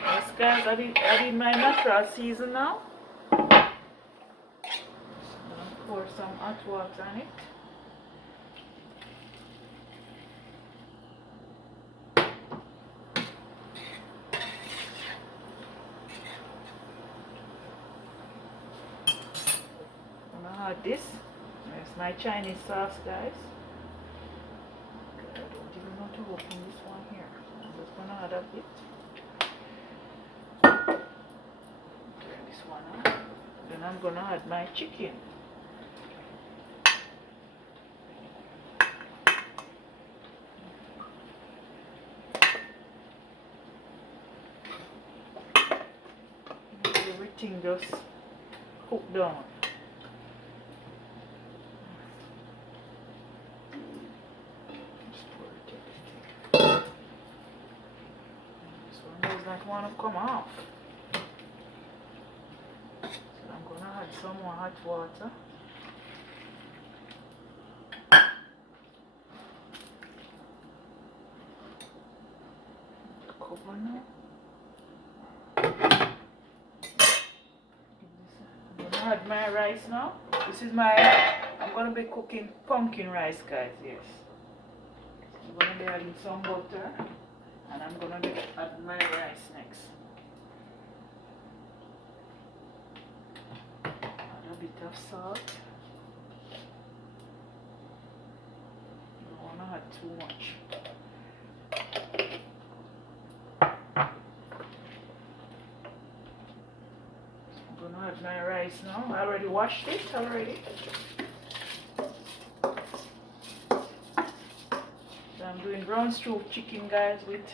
Yes, guys, I did my natural season now. Gonna pour some hot water on it. Gonna add this. There's my Chinese sauce, guys. I don't even know to open this one here. I'm just gonna add a bit. Turn this one on. Then I'm gonna add my chicken. Everything just cook down. This one does not want to come off. So I'm gonna add some more hot water. Cover now. I'm gonna add my rice now. This is I'm gonna be cooking pumpkin rice, guys. Yes. I'm gonna be adding some butter, and I'm gonna be add my rice next. Add a bit of salt. Don't wanna add too much. I'm gonna add my rice now. I already washed it already. So I'm doing brown stew chicken, guys, with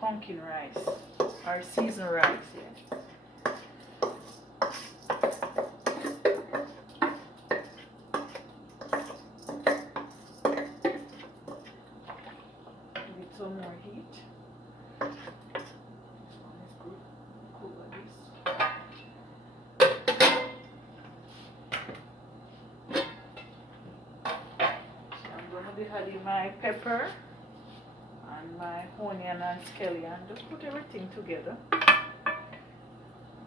pumpkin rice or seasoned rice. Yeah. Give it some more heat. This one is good. Cool like this. Be adding my pepper and my onion and scallion. Just put everything together.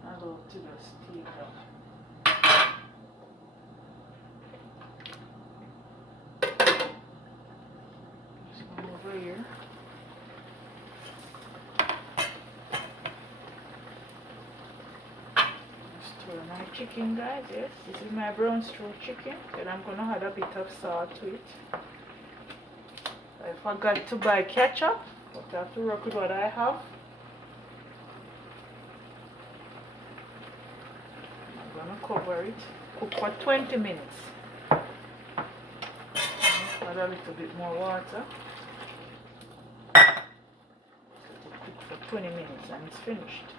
Allow to just steam down. This one over here. Stir my chicken, guys. Yes, this is my brown stew chicken. Then I'm gonna add a bit of salt to it. I forgot to buy ketchup, but I have to work with what I have. I'm gonna cover it, cook for 20 minutes. Add a little bit more water. Cook for 20 minutes and it's finished.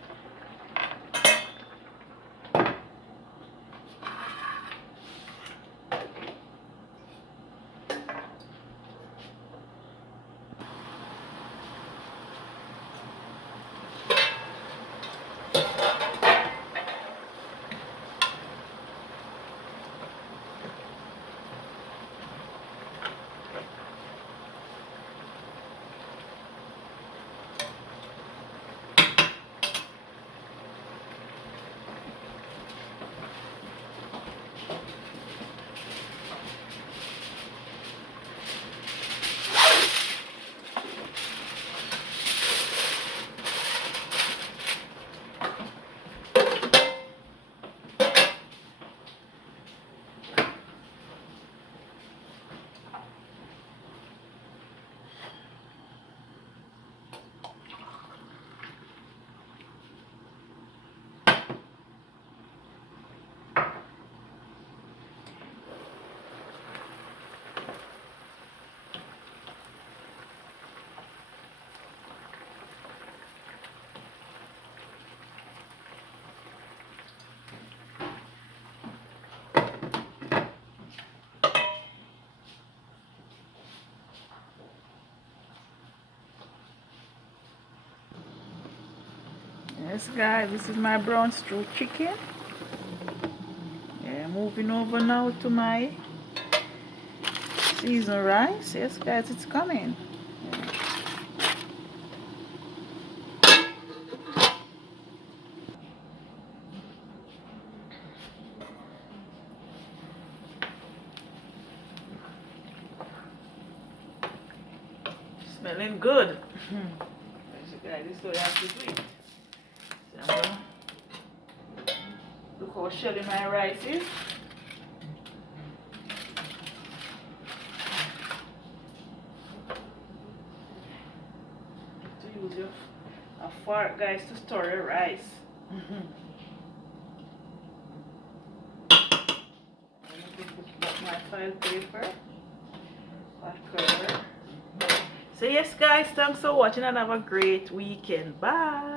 Yes, guys, this is my brown stew chicken. Yeah, I'm moving over now to my seasoned rice. Yes, guys, it's coming. Yeah. Smelling good. Guys, this is what you have to do it. So I'm gonna look how shelly my rice is. To use a fork, guys, to store your rice. I'm gonna put my file paper, hot cover. So yes, guys, thanks for watching and have a great weekend. Bye.